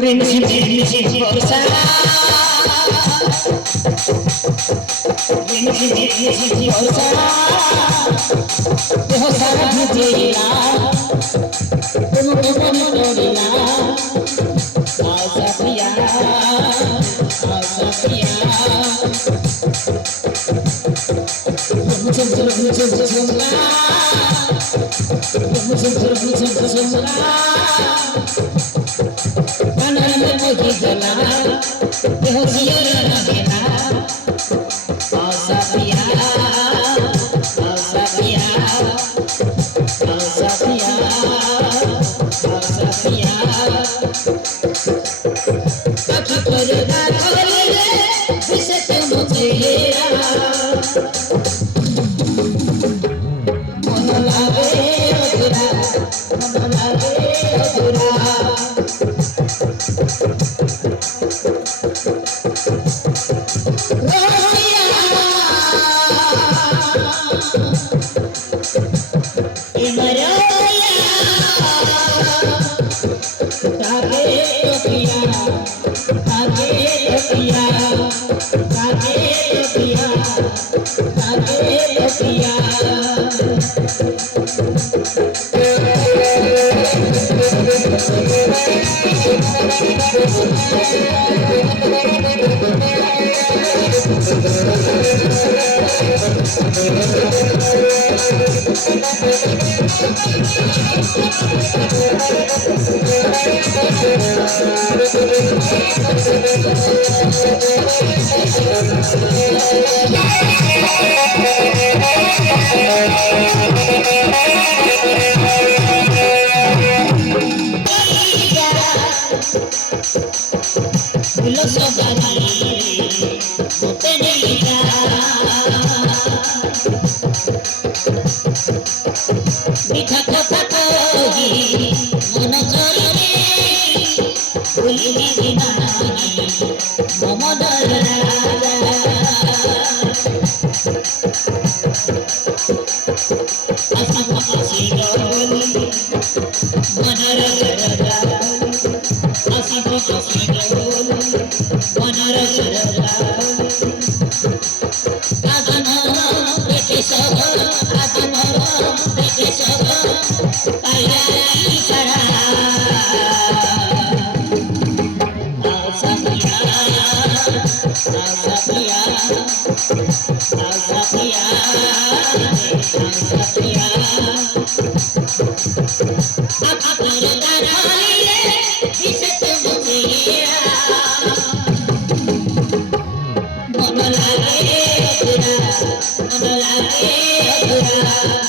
Rinsi rinsi borsa, rinsi rinsi borsa, deho sara bhijela, tumu tumu torila, asapiya, asapiya, muchum muchum muchum Ananda mohi gala, deho siyara nagela, asapiya, asapiya, asapiya, asapiya. Takhi parda khole, bisat mujhera, मन लागे अधूरा, मन लागे अधूरा. মিঠা কথা কহি মন চলরে ভুলিবি নাহি মমদর রাজা আসি আসি গলি মনর রাজা আসি আসি গলি মনর রাজা मन लागे अधूरा